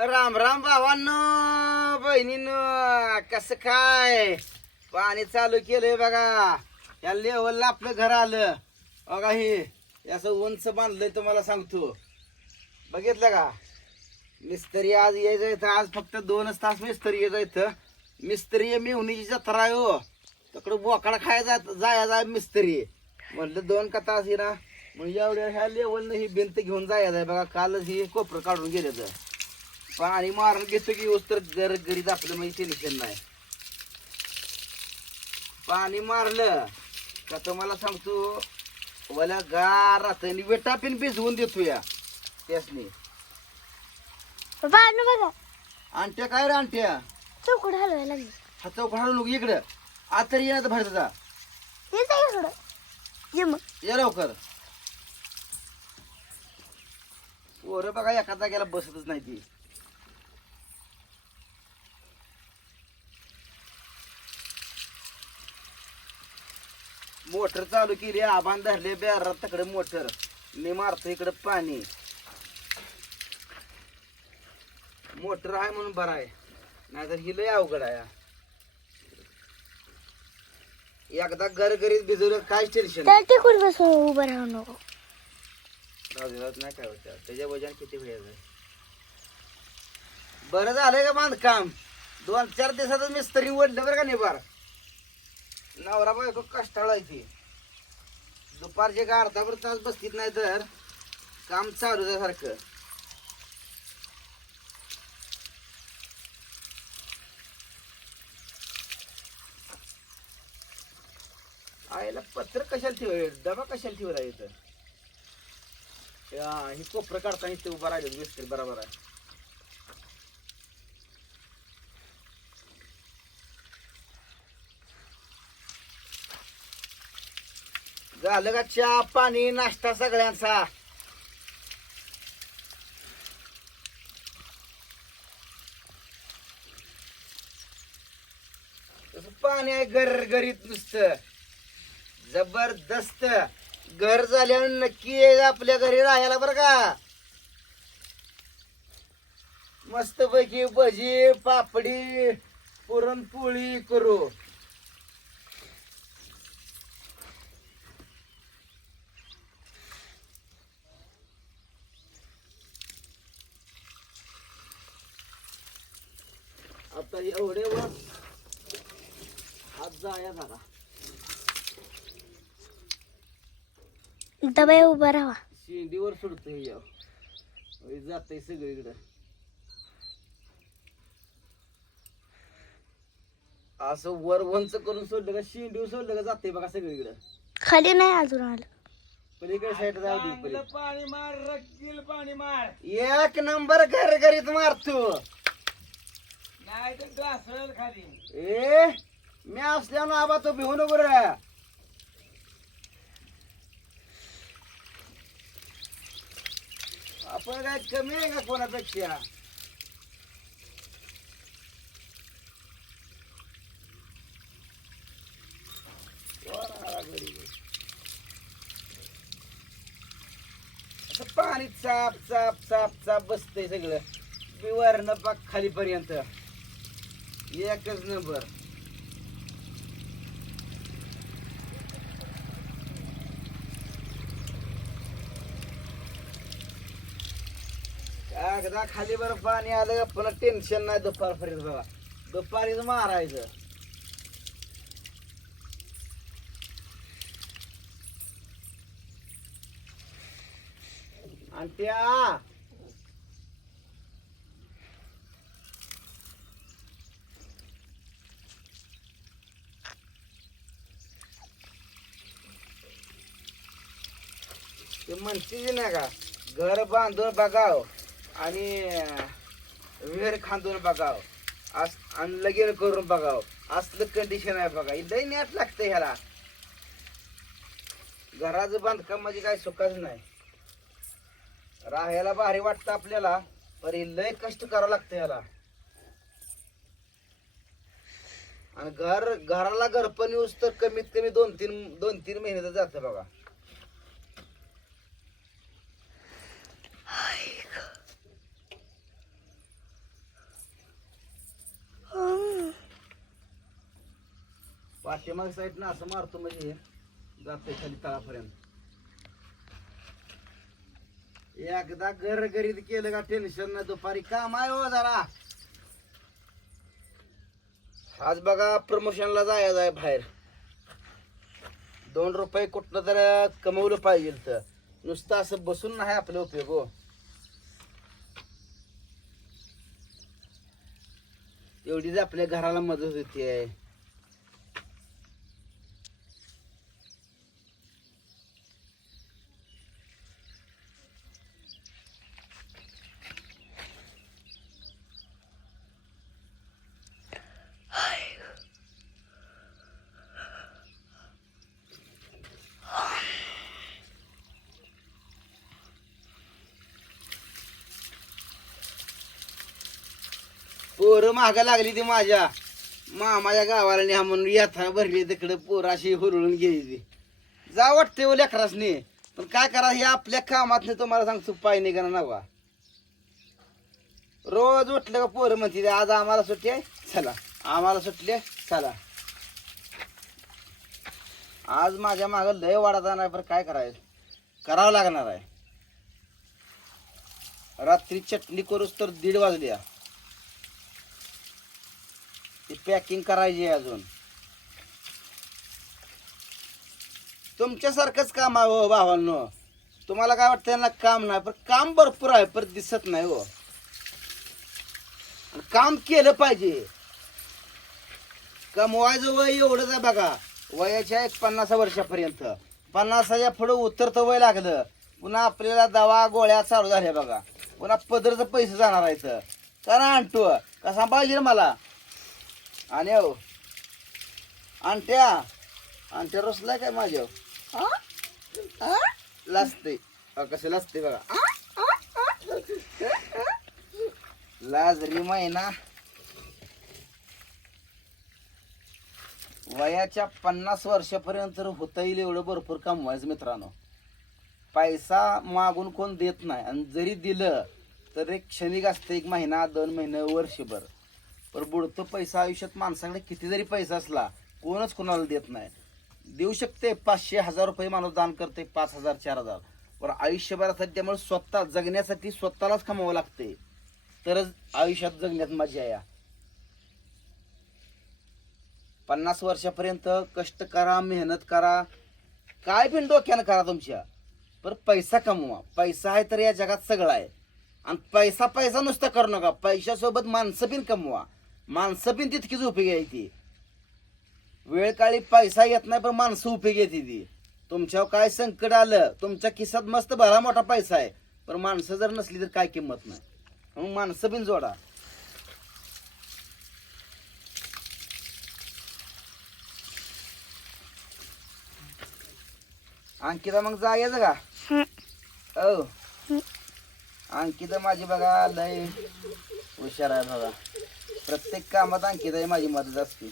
राम राम भावांनो बहिणीनं कसं काय? पाणी चालू केलंय बघा. या लेवलला आपलं घर आलं. बघा हे याचं उंच बांधलंय तुम्हाला सांगतो. बघितलं का? मिस्त्री आज यायचं इथं. आज फक्त दोनच तास मिस्त्री यायचं इथं मिस्त्री मेहुणीची जत्रा आहे हो. तिकडं बोकडा खायचा जायचा मिस्त्री. म्हणलं दोन का तास ये ना मग एवढ्या ह्या लेवलनं ही भिंत घेऊन जायचं आहे बघा कालच ही कोपरं काढून गेलं तर पाणी मारून घेतो की उस्तर घर घरीच आपलं म्हणजे टेन्शन नाही. पाणी मारलं का तुम्हाला सांगतो मला गार राहतं आणि विटापिन भिजवून देतो या. त्यासनी. आणट्या काय रे आणट्या चौकड हलवायला लागली. हा चौक हाडू नको इकडं. आता तरी येणार बाहेर जा. ये लवकर. पोरं बघा एका जागेला बसतच नाही ती. मोटर चालू केली आबान धरले बेरात तिकडे मोटर. मी मारतो इकडे पाणी. मोटर आहे म्हणून बरं आहे. नाहीतर ही लय अवघड आहे. एकदा गरगरीत भिजवलं काय टेन्शन टेकून बस उभं राहू नको. नाही काय होतं. त्याच्या वजन किती वेळ बरं झालंय का बांधकाम? दोन चार दिवसातच मिस्त्री ओढलं बरं का निभार नवरा बायको कष्टाळा आहे ती दुपारचे का अर्धाभर तास बसतीत नाही तर काम चालू आहे सारखं. आईला पत्र कशाला ठेव डबा कशाला ठेवला इथं? हे ही कोपरं काढताना इथे उभा राहिले बरोबर आहे. झालं का चहा पाणी नाश्ता सगळ्यांचा? पाणी आहे गरगरीत नुसतं. जबरदस्त. घर झाल्यावर नक्की ये आपल्या घरी राहायला बरं का. मस्त पैकी भजी पापडी पुरणपोळी करू. आता एवढे वर. हात जाया झाला दबाई उभा राहा. शेंडीवर सोडतोय याव जातय सगळीकडं. असं वर वंच करून सोडलं का शेंडीवर सोडलं का जाते बघा सगळीकडं. खाली नाही अजून आलं. पलीकडे साईड जाऊ दे पलीकडे. पाणी मार रक्कील पाणी मार. एक नंबर घर घरीत मारतो. नाही तर खाली. ए मी असल्यानं आबा तो भिवू नको रे. आपण काय कमी आहे का कोणापेक्षा? पाणी चाप चाप चाप चाप बसतंय सगळं. बिवरनं पाक खालीपर्यंत. एकच नंबर. एकदा खाली बरं पाणी आलं का पुन्हा टेन्शन नाही दुपार फरीत बघा. दुपारीच मारायचं. आणि त्या म्हणते नाही का घर बांधून बघाव आणि विहीर खांदून बघाव. अस आणि लगेच करून बघाव. असलं कंडिशन आहे बघा. लई लय लागतं ह्याला. घराचं बांधकाम म्हणजे काय सुखाच नाही. राहायला भारी वाटतं आपल्याला पण लय कष्ट करावं लागतं ह्याला. आणि घर घराला घरपण यूज तर कमीत कमी दोन तीन दोन तीन महिन्यात जातं बघा. पाठीमाग साईडनं असं मारतो म्हणजे जाते खाली तळापर्यंत. एकदा घर गरीत केलं का टेन्शन ना दुपारी काम आहे हो जरा. आज बघा प्रमोशनला जायचं आहे बाहेर. दोन रुपये कुठलं तर कमवलं पाहिजे तर. नुसतं असं बसून नाही आपलं उपयोग हो. एवढीच आपल्या घराला मदत होती पोरं माग लागली ती माझ्या. मामाच्या गावाला न्या म्हणून यात्रा भरली तिकडे पोरं अशी हुरळून गेली ती जा वाटते हो लेकरासनी. पण काय करा हे आपल्या कामात तुम्हाला सांगतो पाय ना नवा रोज उठलं का पोरं म्हणते आज आम्हाला सुट्टी आहे चला. आम्हाला सुटले चला. आज माझ्या माग लय वाढत जाणार पण काय करायचं? करावं लागणार आहे. रात्री चटणी करूच तर दीड वाजल्या ती पॅकिंग करायची आहे अजून. तुमच्यासारखंच काम आहे हो भावांनो. तुम्हाला काय वाटतं यांना काम नाही पण काम भरपूर आहे पण दिसत नाही हो. काम केलं पाहिजे. कमवायचं वय एवढंच आहे बघा. वयाच्या एक पन्नास वर्षापर्यंत. पन्नासाच्या पुढं उतरतं वय लागलं. पुन्हा आपल्याला दवा गोळ्या चालू झाल्या बघा. पुन्हा पदरचं पैसे जाणार आहेत. कारण आणतो कसा पाहिजे मला? आणि हो. आणत्या आणत्या रसलाय काय माझ्या लाजते अहो, कसं लाजते बघा. लाजरी महिना वयाच्या पन्नास वर्षापर्यंत तर होता येईल एवढं भरपूर कमवायचं मित्रांनो. पैसा मागून कोण देत नाही. आणि जरी दिलं तर एक क्षणिक असतं एक महिना दोन महिने वर्षभर. पण बुडतो पैसा आयुष्यात माणसाकडे किती जरी पैसा असला कोणच कोणाला देत नाही. देऊ शकते पाचशे हजार रुपये माणूस दान करते पाच हजार चार हजार. पण आयुष्यभरासाठी त्यामुळे स्वतः जगण्यासाठी स्वतःलाच कमावं लागते. तरच आयुष्यात जगण्यात मजा या. पन्नास वर्षापर्यंत कष्ट करा मेहनत करा. काय पण डोक्यानं करा तुमच्या. पर पैसा कमवा. पैसा आहे तर या जगात सगळं आहे. आणि पैसा पैसा नुसता करू नका. पैशासोबत माणसं पण कमवा. माणसं पण तितकीच उपयोगी आहे ती. वेळ काळी पैसा येत नाही पण माणसं उपयोगी येते ती. तुमच्यावर काय संकट आलं तुमच्या खिशात मस्त भला मोठा पैसा आहे. पण माणसं जर नसली तर काय किंमत नाही. मग माणसं पण जोडा. अंकिता मग जायचं का? हं. अंकिता माझी बघा लय हुशार आहे बघा. प्रत्येक कामात अंकिता ही माझी मदत असते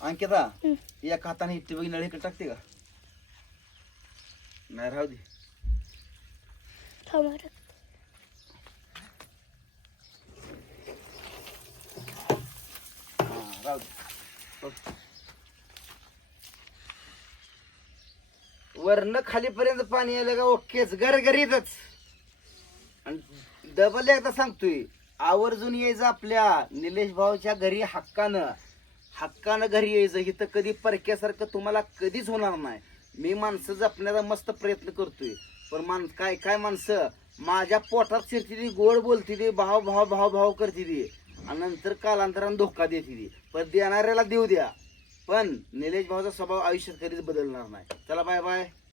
अंकिता. एका हाताने इथे बघ नळी टाकते का नाही राहू दे. हा, राहू दे बघ. वरनं खालीपर्यंत पाणी आलं का ओकेच गरगरीतच आणि डबल एकदा सांगतोय आवर्जून यायचं आपल्या निलेश भाऊच्या घरी हक्कानं. हक्कानं घरी यायचं. इथं कधी परक्यासारखं तुम्हाला कधीच होणार नाही. मी माणसं जपण्याचा मस्त प्रयत्न करतोय. पण मान काय काय माणसं? माझ्या पोटात शिरती ती गोड बोलती ती भाव भाव भाव भाव करते ती आणि नंतर कालांतरानं धोका देते ती पण देणाऱ्याला देऊ द्या. पण निलेश भाऊचा स्वभाव आयुष्यात कधीच बदलणार नाही. चला बाय बाय